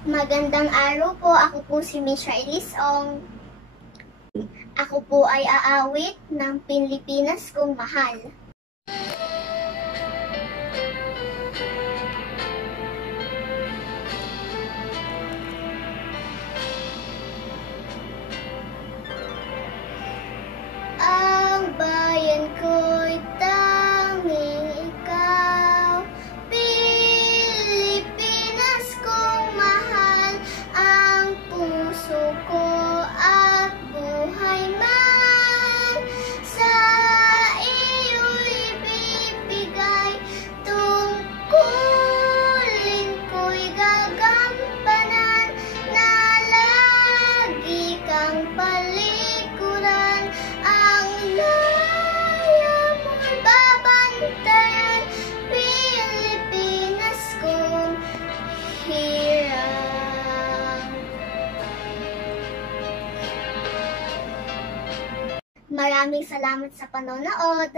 Magandang araw po. Ako po si Miss Riley's Ong. Ako po ay aawit ng Pilipinas Kong Mahal. Ang bayan ko'y tanging ikaw, Pilipinas kong mahal, ang puso ko at buhay man sa iyo'y bibigay, tungkulin ko'y gagampanan, na lagi kang palikuran, ang laya mo'y babantayan, Pilipinas kong hirang. Maraming salamat sa panonood.